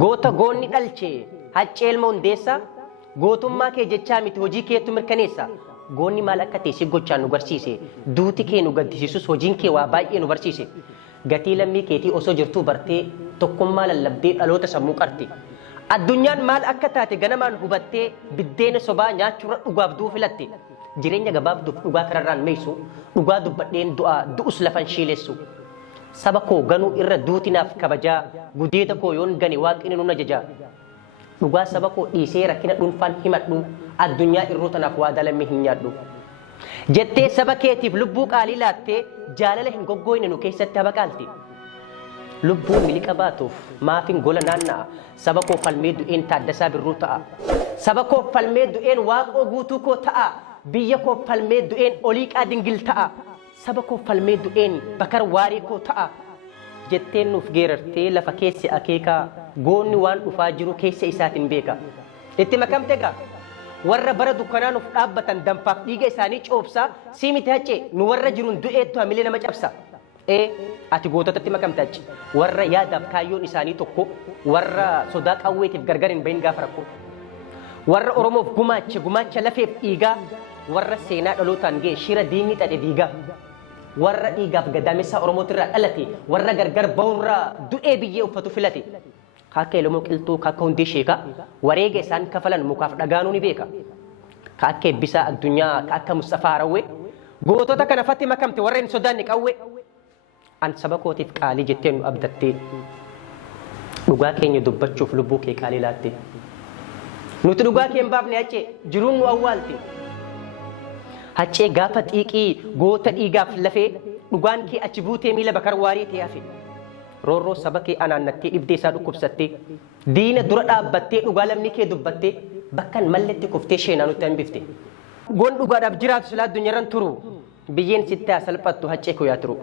Goota goonni dhalchee hacceelma hundeessa gootummaa kee jechaa miti hojii keetu mirkaneessa. Goonni maal akka ta'e si gochaan nu barsiise. Duuti kee nu gaddisiisus hojiin kee waa baay'ee nu barsiise. Gatii lammii keetii osoo jirtuu bartee tokkummaa lallabdee dhaloota sammuu qarte. Addunyaan maal akka taate ganamaan hubattee biddeena sobaa nyaachuurra dhugaaf du'uu filatte. Jireenya gabaabduuf dhugaa kararraan meessu dhugaa dubbadheen du'us lafan shiilessu. Saba koo ganuu irra duutinaaf kabajaa gudeeta koo yoon gane waaqni nu ajajaa. Dhugaa saba koo dhiisee rakkina dhuunfaan himadhu addunyaa irroo tanaaf waa dalamee hin nyaadhu. Jettee saba keetiif lubbuu qaalii laattee jaalala hin goggooyne nu keessatti habaqaalti. Lubbuun miliqa baatuuf maafin gola naanna'a saba koo falmee du'een Taaddasaa Birruu ta'a. Saba koo falmee du'een Waaqoo guutuu koo ta'a. Biyya koo falmee du'een Oliiqaa Dingil ta'a. Saba koo falmee du'een Bakar Waarii koo ta'a. Jetteen nuuf geerartee lafa keessi akeekaa goonni waan dhufaa jiru keessa isaatiin beeka. Itti makamte gaa warra bara dukkanaa nuuf dhaabbatan danfaaf dhiiga isaanii coobsaa siimiti haccee nu warra jiruun du'eettu hamilee nama cabsa. Ati goototatti makamte hacce warra yaadaaf kaayyoon isaanii tokko warra sodaa qawweetiif gargar hin bahin gaafa rakko. Warra Oromoof gumaacha lafeef dhiigaa warra seenaa dhalootaan ga'e shira diinni xadhe diigaa. Warra dhiigaaf gadaamessa Oromootirraa dhalate warra gargar bahurraa du'ee biyyee uffatu filate. Kakka Elamoo Qilxuu kakka Hundee Sheekaa wareega isaan kafalan mukaaf dhagaanuu ni beeka. Kakka Eebbisaa Addunyaa kakka Mustafaa Rawwee gootota kana fatti makamte warra hin sodaanne qawwee. An saba kootiif qaalii jettee nu abdattee dhugaa keenya dubbachuuf lubbuu kee qaalii laatte. Nuti dhugaa kee hin baafne haccee jiruun nu awwaalte. Haccee gaafa xiiqii goota dhiigaaf lafee dhugaan kee achi buutee miila Bakar Waarii ta'e hafe. Roorroo saba kee anaannattee dhibdee isaa dhukkubsattee diina dura dhaabbattee dhugaa lammii kee dubbattee bakkan malletti kuftee sheenaa nutti hambifte. Goon dhugaadhaaf jiraatu silaa addunyaarran turu biyyeen sitti haa salphattu haccee koo yaa turu.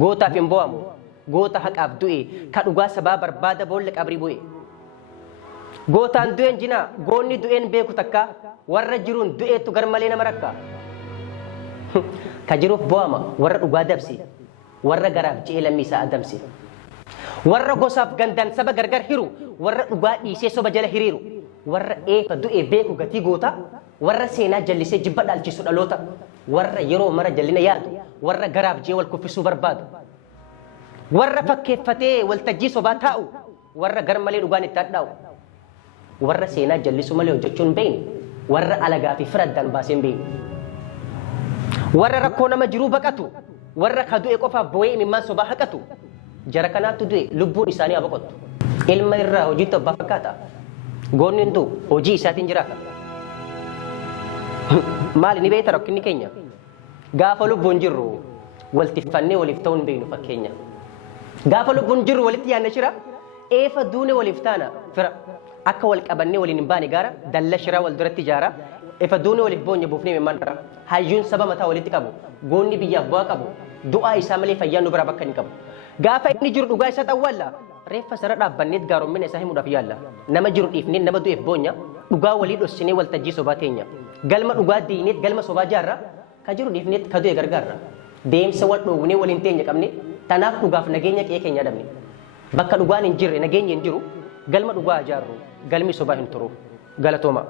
Gootaaf hin bo'amu goota haqaaf du'e ka dhugaa sabaa barbaada boolla qabrii bu'e. Gootaan du'een jinaa goonni du'een beeku takka warra jiruun du'eettu garmalee nama rakka. Ka jiruuf bo'ama warra dhugaa dabse warra garaaf je'ee lammii isaa adamse. Warra gosaaf gandaan saba gargar hiru warra dhugaa dhiisee soba jala hiriiru. Warra eefa du'e beeku gatii goota warra seenaa jallisee jibba dhaalchisu dhaloota. Warra yeroo mara jallina yaadu warra garaaf je'ee wal kuffisuu barbaadu. Warra fakkeeffatee waltajjii sobaa taa'u warra garmalee dhugaan itti hadhaa'u. Warra seenaa jallisuu malee hojjechuun beeyne warra alagaa fi fira addaan baaseen beeyne. Warra rakkoo nama jiruu baqatu warra ka du'e qofaaf boo'ee imimmaan sobaa haqatu. Jara kanaatti du'e lubbuun isaanii haa boqottu. Ilma irraa hojiitti abbaa fakkaata. Goonni hin du'u hojii isaatiin jiraata. Maali ni beekta rakkinni keenya? Gaafa lubbuun jirru waltiffannee waliif ta'uu hin beeknu fakkeenya. Gaafa lubbuun jirru walitti yaadna shira eefa duune waliif taana fira. Akka wal qabannee waliin hin baane gaara dalla shiraa wal duratti ijaara. Efa duune waliif boonya buufnee imimmaan dara. Hayyuun saba mataa walitti qabu. Goonni biyyaaf bu'aa qabu. Du'aa isaa malee fayyaan nu bira bakka hin qabu. Gaafa inni jiru dhugaa isaa xawwaalla. Reeffa sara dhaabbanneet gaarommina isaa himuudhaaf yaalla. Nama jiru dhiifnee nama du'eef boonya dhugaa walii dhossinee waltajjii sobaa teenya. Galma dhugaa diineet galma sobaa jaarra ka jiru dhiifneet ka du'e gargaarra. Deemsa wal dhoowwinee waliin teenya qabne tanaaf dhugaaf nageenya qe'ee keenya dhabne. Bakka dhugaan hin jirre nageenyi hin jiru galma dhugaa ijaarru galmi sobaa hin turu. Galatooma.